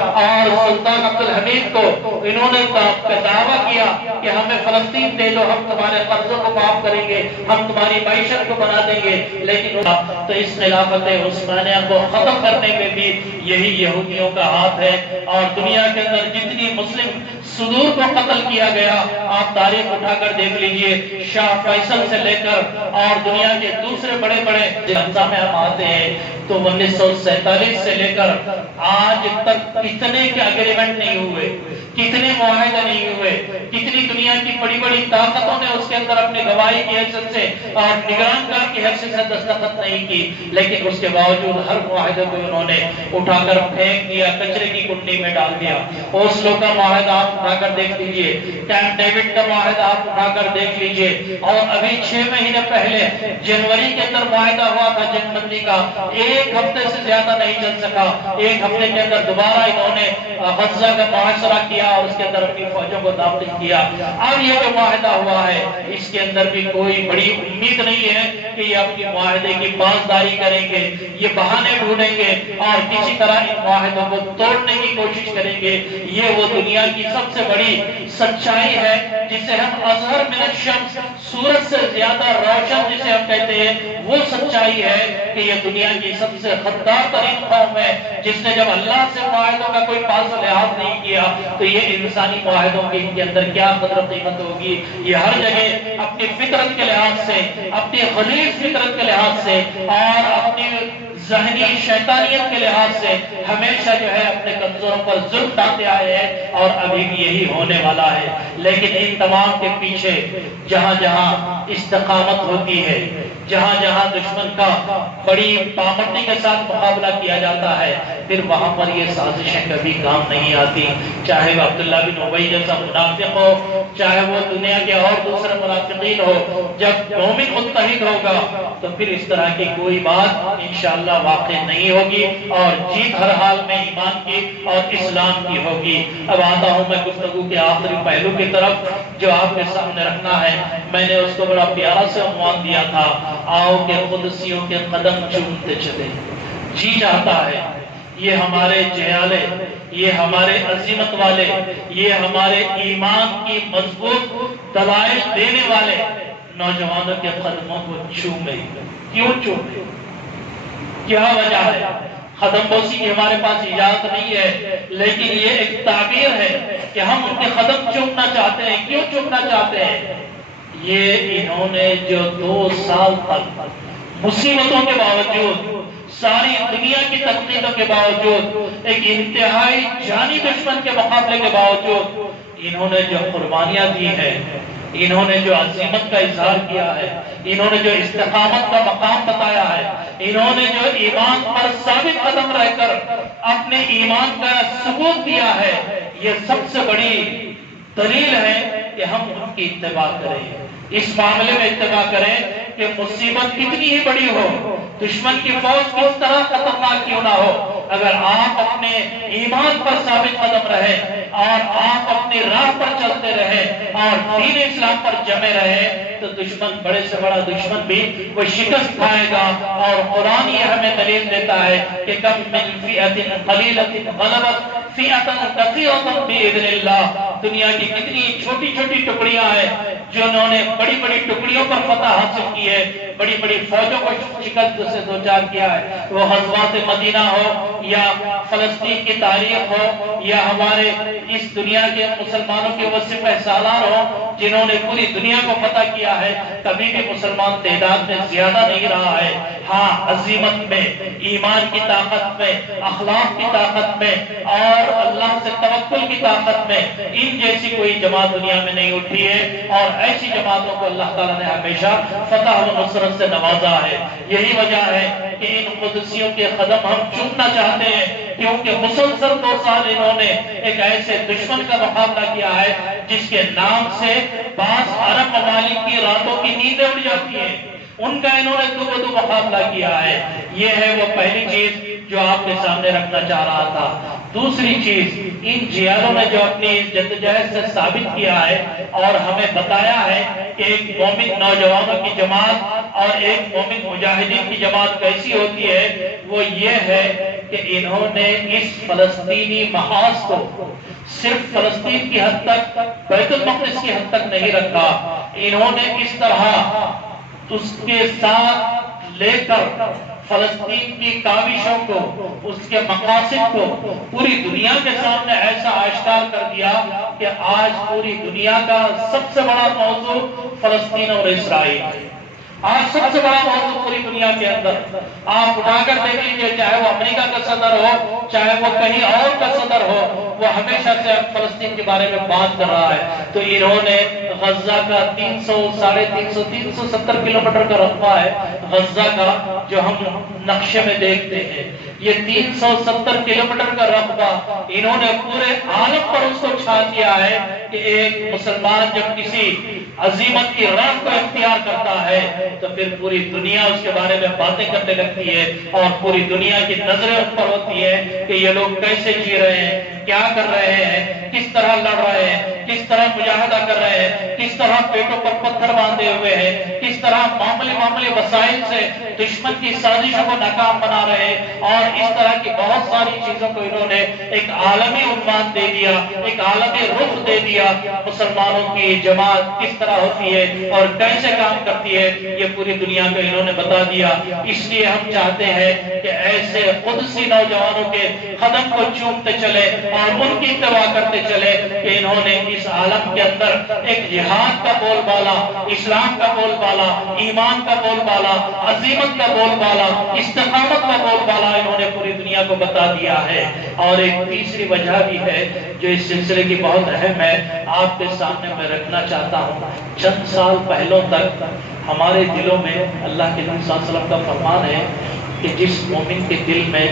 اور سلطان عبدالحمید کو انہوں نے دعویٰ کیا کہ ہمیں فلسطین دے دو، ہم تمہارے قرضوں کو معاف کریں گے، ہم تمہاری معیشت کو بنا دیں گے، لیکن تو اس خلافت عثمانیہ کو ختم کرنے میں بھی یہی یہودیوں کا ہاتھ ہے۔ اور دنیا کے اندر جتنی مسلم صدور کو قتل کیا گیا، آپ تاریخ اٹھا کر دیکھ لیجئے، شاہ فیصل سے لے کر اور دنیا کے دوسرے بڑے بڑے حمزہ میں ہم آتے ہیں تو 1947 سے لے کر آج تک کتنے کے اگریمنٹ نہیں ہوئے، کتنے معاہدے نہیں ہوئے، کتنی دنیا کی بڑی بڑی طاقتوں نے اس کے اندر اپنے گواہی کی حیثیت سے اور نگرانکار کی حیثیت سے دستخط نہیں کی، لیکن اس کے باوجود ہر معاہدے کو انہوں نے اٹھا کر پھینک دیا، کچرے کی کنڈی میں ڈال دیا۔ اوسلو کا معاہدہ آپ اٹھا کر دیکھ لیجئے، کیمپ ڈیوڈ کا معاہدہ آپ اٹھا کر دیکھ لیجئے، اور ابھی 6 مہینے پہلے جنوری کے اندر معاہدہ ہوا تھا جنگ بندی کا، 1 ہفتے سے زیادہ نہیں چل سکا، 1 ہفتے کے اندر دوبارہ انہوں نے غزہ کا محاصرہ کیا اور اس کے اندر اپنی فوجوں کو داخل کیا۔ اب یہ جو معاہدہ ہوا ہے اس کے اندر بھی کوئی بڑی امید نہیں ہے کہ یہ اپنی معاہدے کی پاسداری کریں گے، یہ بہانے ڈھونڈیں گے اور کسی طرح ان معاہدوں کو توڑنے کی کوشش کریں گے۔ یہ وہ دنیا کی سب سے بڑی سچائی ہے جسے ہم اظہر من الشمس، سورج سے زیادہ روشن جسے ہم کہتے ہیں، وہ سچائی ہے کہ یہ دنیا کی سب سے غدار ترین قوم ہے جس نے جب اللہ سے معاہدوں کا کوئی پاس و لحاظ نہیں کیا تو یہ انسانی معاہدوں کی ان کے اندر کیا قدر قیمت ہوگی۔ یہ ہر جگہ اپنی فطرت کے لحاظ سے، اپنی غلیظ فطرت کے لحاظ سے اور اپنی ذہنی شیطانیت کے لحاظ سے ہمیشہ جو ہے اپنے کمزوروں پر ظلم ڈالتے آئے ہیں اور ابھی بھی یہی ہونے والا ہے۔ لیکن ان تمام کے پیچھے جہاں جہاں استقامت ہوتی ہے، جہاں جہاں دشمن کا بڑی پامردی کے ساتھ مقابلہ کیا جاتا ہے، پھر وہاں پر یہ سازشیں کبھی کام نہیں آتی، چاہے وہ عبداللہ بن ابی جیسا منافق ہو، چاہے وہ دنیا کے اور دوسرے منافقین ہو۔ جب مومن متحد ہوگا تو پھر اس طرح کی کوئی بات انشاءاللہ واقع نہیں ہوگی اور جیت ہر حال میں ایمان کی اور اسلام کی ہوگی۔ اب آتا ہوں میں گفتگو کے آخری پہلو کی طرف جو آپ کے سامنے رکھنا ہے۔ میں نے اس کو بڑا پیارا سے عنوان دیا تھا، آؤ کہ قدسیوں کے قدم چومتے چلے۔ جی چاہتا ہے یہ ہمارے جیالے، یہ ہمارے عظمت والے، یہ ہمارے ایمان کی مضبوط دلائل دینے والے نوجوانوں کے قدموں کو چومے۔ کیوں چومے؟ کیا وجہ ہے؟ قدم بوسی کی ہمارے پاس اجازت نہیں ہے، لیکن یہ ایک تعبیر ہے کہ ہم ان کے قدم چومنا چاہتے ہیں۔ کیوں چومنا چاہتے ہیں؟ یہ انہوں نے جو 2 سال تک مصیبتوں کے باوجود، ساری دنیا کی تنقیدوں کے باوجود، ایک انتہائی جانی دشمن کے مقابلے کے باوجود انہوں نے جو قربانیاں دی ہیں، انہوں نے جو عظمت کا اظہار کیا ہے، انہوں نے جو استقامت کا مقام بتایا ہے، انہوں نے جو ایمان پر ثابت قدم رہ کر اپنے ایمان کا ثبوت دیا ہے، یہ سب سے بڑی دلیل ہے کہ ہم ان کی اتباع کریں، اس معاملے میں اتباع کریں کہ مصیبت کتنی ہی بڑی ہو، دشمن کی فوج کس طرح خطرناک کیوں نہ ہو، اگر آپ اپنے ایمان پر ثابت قدم رہے اور آپ اپنی راہ پر چلتے رہے اور دین اسلام پر جمے رہے تو دشمن، بڑے سے بڑا دشمن بھی وہ شکست کھائے گا۔ اور قرآن یہ ہمیں دلیل دیتا ہے کہ کم من فئۃ قلیلۃ غلبت فئۃ کثیرۃ بإذن اللہ۔ دنیا کی کتنی چھوٹی چھوٹی ٹکڑیاں ہیں جنہوں نے بڑی بڑی ٹکڑیوں پر فتح حاصل کی ہے، بڑی بڑی فوجوں کو شکست سے دوچار کیا ہے۔ وہ غزوات مدینہ ہو یا فلسطین کی تاریخ ہو یا ہمارے اس دنیا کے مسلمانوں کے وہ سپہ سالار ہو جنہوں نے پوری دنیا کو فتح کیا ہے، کبھی بھی مسلمان تعداد میں زیادہ نہیں رہا ہے۔ ہاں، عظمت میں، ایمان کی طاقت میں، اخلاق کی طاقت میں اور اللہ سے توکل کی طاقت میں ان جیسی کوئی جماعت دنیا میں نہیں اٹھی ہے، اور ایسی جماعتوں کو اللہ تعالیٰ نے ہمیشہ فتح و نصرت سے نوازا ہے۔ یہی وجہ ہے کہ ان قدسیوں کے قدم ہم چومنا چاہتے ہیں، کیونکہ مسلسل 2 سال انہوں نے ایک ایسے دشمن کا مقابلہ کیا ہے جس کے نام سے بعض عرب ممالک کی راتوں کی نیندیں اڑ جاتی ہیں، ان کا انہوں نے دو بدو مقابلہ کیا ہے۔ یہ ہے وہ پہلی چیز جو آپ کے سامنے رکھنا چاہ رہا تھا۔ دوسری چیز، ان جیالوں نے جو اپنی جدوجہد سے ثابت کیا ہے اور ہمیں بتایا ہے کہ ایک مومن نوجوانوں کی جماعت اور ایک مومن مجاہدین کی جماعت کیسی ہوتی ہے، وہ یہ ہے کہ انہوں نے اس فلسطینی محاذ کو صرف فلسطین کی حد تک، بیت المقدس کی حد تک نہیں رکھا، انہوں نے اس طرح اس کے ساتھ لے کر فلسطین کی کاوشوں کو، اس کے مقاصد کو پوری دنیا کے سامنے ایسا آشکار کر دیا کہ آج پوری دنیا کا سب سے بڑا موضوع فلسطین اور اسرائیل ہے۔ آج سب سے بڑا موضوع پوری دنیا کے اندر آپ اٹھا کر دیکھ لیجیے، چاہے وہ امریکہ کا صدر ہو، چاہے وہ کہیں اور کا صدر ہو، وہ ہمیشہ سے فلسطین کے بارے میں بات کر رہا ہے۔ تو انہوں نے غزہ کا 370 کلومیٹر کا رقبہ ہے غزہ کا، جو ہم نقشے میں دیکھتے ہیں، یہ 370 کلومیٹر کا رقبہ انہوں نے پورے عالم پر اس کو چھا دیا ہے کہ ایک مسلمان جب کسی عظیمت کی راہ کو اختیار کرتا ہے تو پھر پوری دنیا اس کے بارے میں باتیں کرنے لگتی ہے، اور پوری دنیا کی نظریں اس پر ہوتی ہے کہ یہ لوگ کیسے جی رہے ہیں، کیا کر رہے ہیں، کس طرح لڑ رہے ہیں، کس طرح مجاہدہ کر رہے ہیں، کس طرح پیٹوں پر پتھر باندھے ہوئے ہیں، کس طرح معمولی وسائل سے دشمن کی سازشوں کو ناکام بنا رہے ہیں، اور اس طرح کی بہت ساری چیزوں کو انہوں نے ایک عالمی عنوان دے دیا، ایک عالمی رخ دے دیا۔ مسلمانوں کی جماعت کس طرح ہوتی ہے اور کیسے کام کرتی ہے، یہ پوری دنیا کو انہوں نے بتا دیا۔ اس لیے ہم چاہتے ہیں کہ ایسے قدسی نوجوانوں کے قدم کو چومتے چلے اور ان کی اتباع کرتے چلے کہ انہوں نے اس عالم کے اندر ایک جہاد کا بول بالا، اسلام کا بول بالا، ایمان کا بول بالا، عظیمت کا بول بالا، استقامت کا بول بالا انہوں نے پوری دنیا کو بتا دیا ہے۔ اور ایک تیسری وجہ بھی ہے جو اس سلسلے کی بہت اہم ہے، آپ کے سامنے میں رکھنا چاہتا ہوں۔ چند سال پہلوں تک ہمارے دلوں میں اللہ کے نبی صلی اللہ علیہ وسلم کا فرمان ہے کہ جس مومن کے دل میں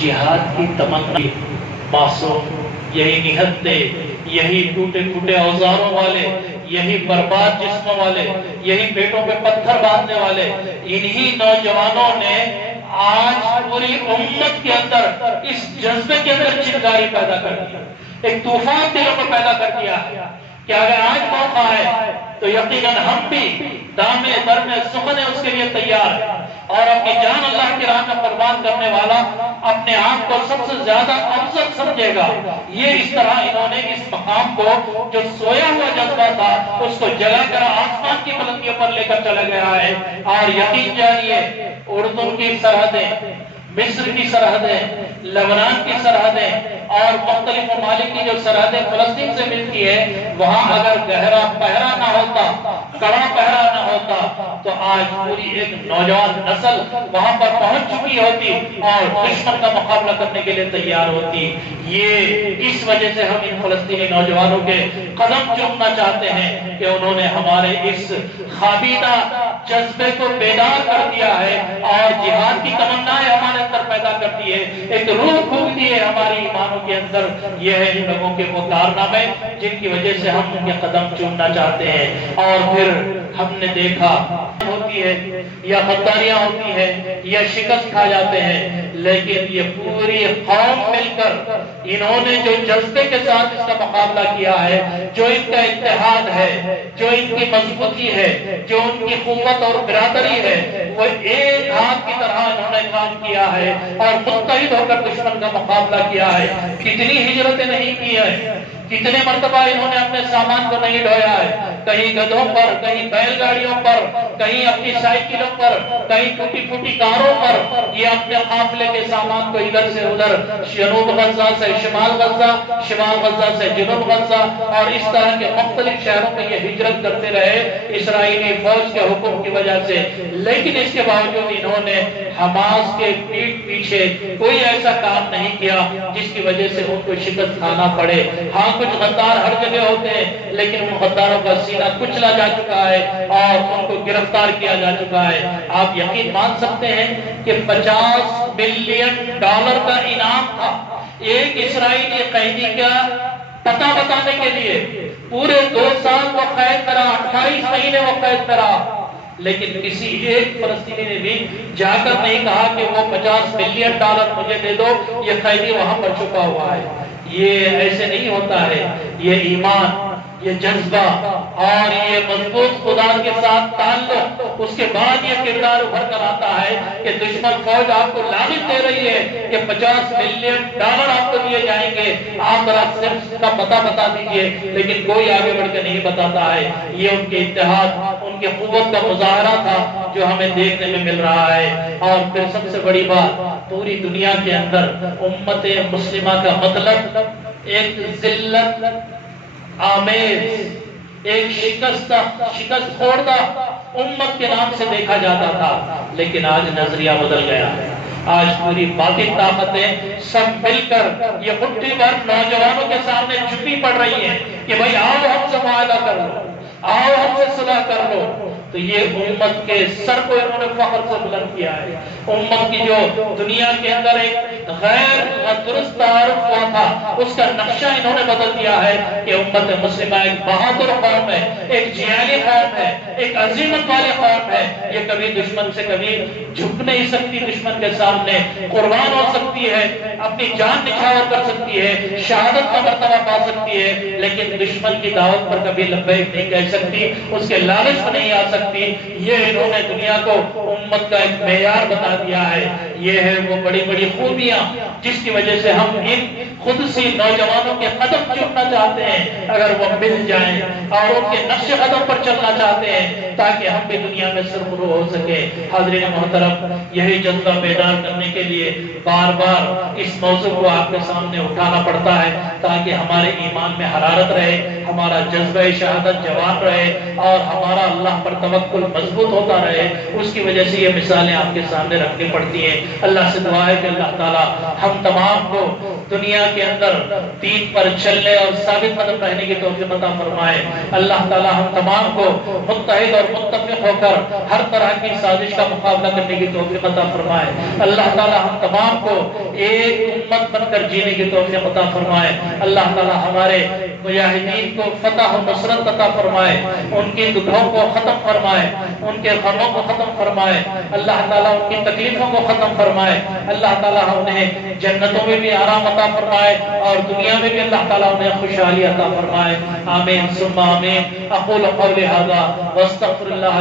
جہاد کی تمنا، معصوم، یہی نہتے، یہی ٹوٹے پھوٹے اوزاروں والے، یہی برباد جسموں والے، یہی پیٹوں پہ پتھر باندھنے والے، انہی نوجوانوں نے آج پوری امت کے اندر اس جذبے کے اندر چنگاری پیدا کر دی، ایک طوفان دلوں کو پیدا کر دیا ہے کہ اگر آج موقع ہے تو یقیناً ہم بھی دامے درمے سخنے اس کے لیے تیار ہیں، اور اپنی جان اللہ کی راہ میں قربان کرنے والا اپنے آپ کو سب سے زیادہ افضل سمجھے گا۔ یہ اس طرح انہوں نے اس مقام کو جو سویا ہوا جذبہ تھا اس کو جلا کر آسمان کی بلندیوں پر لے کر چلا گیا ہے۔ اور یقین جانیے اردن کی سرحدیں، مصر کی سرحدیں، لبنان کی سرحدیں اور مختلف ممالک کی جو سرحدیں فلسطین سے ملتی ہے، وہاں اگر گہرا پہرا نہ ہوتا، کڑا پہرا نہ ہوتا تو آج پوری ایک نوجوان نسل وہاں پر پہنچ چکی ہوتی اور دشمن کا مقابلہ کرنے کے لیے تیار ہوتی۔ یہ اس وجہ سے ہم ان فلسطینی نوجوانوں کے قدم چومنا چاہتے ہیں کہ انہوں نے ہمارے اس خوابیدہ جذبے کو بیدار کر دیا ہے اور جہاد کی تمنائیں ہمارے اندر پیدا کرتی ہے، ایک روح پھونکتی ہے ہماری ایمانوں کے اندر۔ یہ ہے ان لوگوں کے وہ کارنامے جن کی وجہ سے ہم ان کے قدم چومنا چاہتے ہیں۔ اور پھر ہم نے دیکھا ہوتی ہے یا غداریاں ہوتی ہیں یا شکست کھا جاتے ہیں، لیکن یہ پوری قوم مل کر انہوں نے جو جذبے کے ساتھ اس کا مقابلہ کیا ہے، جو ان کا اتحاد ہے، جو ان کی مضبوطی ہے، جو ان کی قوت اور برادری ہے، وہ ایک ہاتھ کی طرح انہوں نے کام کیا ہے اور متحد ہو کر دشمن کا مقابلہ کیا ہے۔ کتنی ہجرتیں نہیں کی ہے، کتنے مرتبہ انہوں نے اپنے سامان کو نہیں ڈھویا ہے، کہیں گدھوں پر، کہیں بیل گاڑیوں پر، کہیں اپنی سائیکلوں پر، کہیں ٹوٹی پھوٹی کاروں پر یہ اپنے قافلے کے سامان کو ادھر سے ادھر، جنوب غزہ سے شمال غزہ، شمال غزہ سے جنوب غزہ، اور اس طرح کے مختلف شہروں میں یہ ہجرت کرتے رہے اسرائیلی فوج کے حکم کی وجہ سے۔ لیکن اس کے باوجود انہوں نے حماس کے پیٹ پیچھے کوئی ایسا کام نہیں کیا جس کی وجہ سے ان کو شکست کھانا پڑے۔ ہاں کچھ غدار ہر جگہ ہوتے ہیں، لیکن ان غداروں کا سینہ کچلا جا چکا ہے اور ان کو گرفتار کیا جا چکا ہے۔ آپ یقین مان سکتے ہیں کہ $50 بلین کا انعام تھا ایک اسرائیلی قیدی کا پتہ بتانے کے لیے۔ پورے 2 سال وہ قید کرا، 28 مہینے وہ قید کرا، لیکن کسی ایک فلسطینی نے بھی جا کر نہیں کہا کہ وہ $50 بلین مجھے دے دو، یہ قیدی وہاں پر چھپا ہوا ہے۔ یہ ایسے نہیں ہوتا ہے، یہ ایمان، یہ جذبہ اور یہ مضبوط خدا کے ساتھ تعلق، اس کے بعد یہ کردار ابھر کر آتا ہے کہ دشمن فوج آپ کو لالچ دے رہی ہے کہ $50 ملین آپ کو دیے جائیں گے، آپ ذرا صرف اس کا پتہ بتا دیجئے، لیکن کوئی آگے بڑھ کے نہیں بتاتا ہے۔ یہ ان کے اتحاد، ان کے قوت کا مظاہرہ تھا جو ہمیں دیکھنے میں مل رہا ہے۔ اور پھر سب سے بڑی بات، پوری دنیا کے اندر امت مسلمہ کا مطلب ایک ذلت آمیز، ایک شکست خوردہ امت کے نام سے دیکھا جاتا تھا، لیکن آج نظریہ بدل گیا ہے۔ آج پوری باطن طاقتیں سب مل کر یہ مٹھی بھر نوجوانوں کے سامنے جھکی پڑ رہی ہیں کہ بھائی آؤ ہم سے معاہدہ کر لو، آؤ ہم سے صلح کر لو۔ تو یہ امت کے سر کو انہوں نے فخر سے بلند کیا ہے۔ امت کی جو دنیا کے اندر ایک غیر درست تعارف ہوا تھا، اس کا نقشہ انہوں نے بدل دیا ہے کہ امت مسلمہ ایک بہادر قوم ہے، ایک جیالی قوم ہے، ایک عظیمت والی قوم ہے۔ یہ کبھی دشمن سے کبھی جھک نہیں سکتی، دشمن کے سامنے قربان ہو سکتی ہے، اپنی جان نچھاور کر سکتی ہے، شہادت کا مرتبہ پا سکتی ہے، لیکن دشمن کی دعوت پر کبھی لبیک نہیں کہہ سکتی، اس کے لالچ میں نہیں آ سکتی۔ یہ انہوں نے دنیا کو امت کا ایک معیار بتا دیا ہے۔ یہ ہے وہ بڑی بڑی خوبیاں جس کی وجہ سے ہم ان خود سی نوجوانوں کے قدم چومنا چاہتے ہیں، اگر وہ مل جائیں، اور ان کے نقش قدم پر چلنا چاہتے ہیں تاکہ ہم بھی دنیا میں سرخرو ہو سکے۔ حاضرین محترم، یہی جذبہ بیدار کرنے کے لیے بار بار اس موضوع کو آپ کے سامنے اٹھانا پڑتا ہے تاکہ ہمارے ایمان میں حرارت رہے، ہمارا جذبہ شہادت جوان رہے، اور ہمارا اللہ پر توکل مضبوط ہوتا رہے۔ اس کی وجہ سے یہ مثالیں آپ کے سامنے رکھنی پڑتی ہیں۔ اللہ سے دعا ہے کہ اللہ تعالی ہم تمام کو دنیا کے اندر دین پر چلنے اور ثابت قدم رہنے کی توفیق عطا فرمائے۔ اللہ تعالی ہم تمام کو متحد اور متفق ہو کر ہر طرح کی سازش کا مقابلہ کرنے کی توفیق عطا فرمائے۔ اللہ تعالی ہم تمام کو ایک امت بن کر جینے کی توفیق عطا فرمائے۔ اللہ تعالی ہمارے مجاہدین کو فتح و نصرت عطا فرمائے، ان کی دکھوں کو ختم فرمائے، ان کے غموں کو ختم فرمائے، اللہ تعالیٰ ان کی تکلیفوں کو ختم فرمائے، اللہ تعالیٰ انہیں جنتوں میں بھی آرام عطا فرمائے اور دنیا میں بھی اللہ تعالیٰ انہیں خوشحالی عطا فرمائے۔ آمین ثم آمین۔ اقول قولی ھذا واستغفر اللہ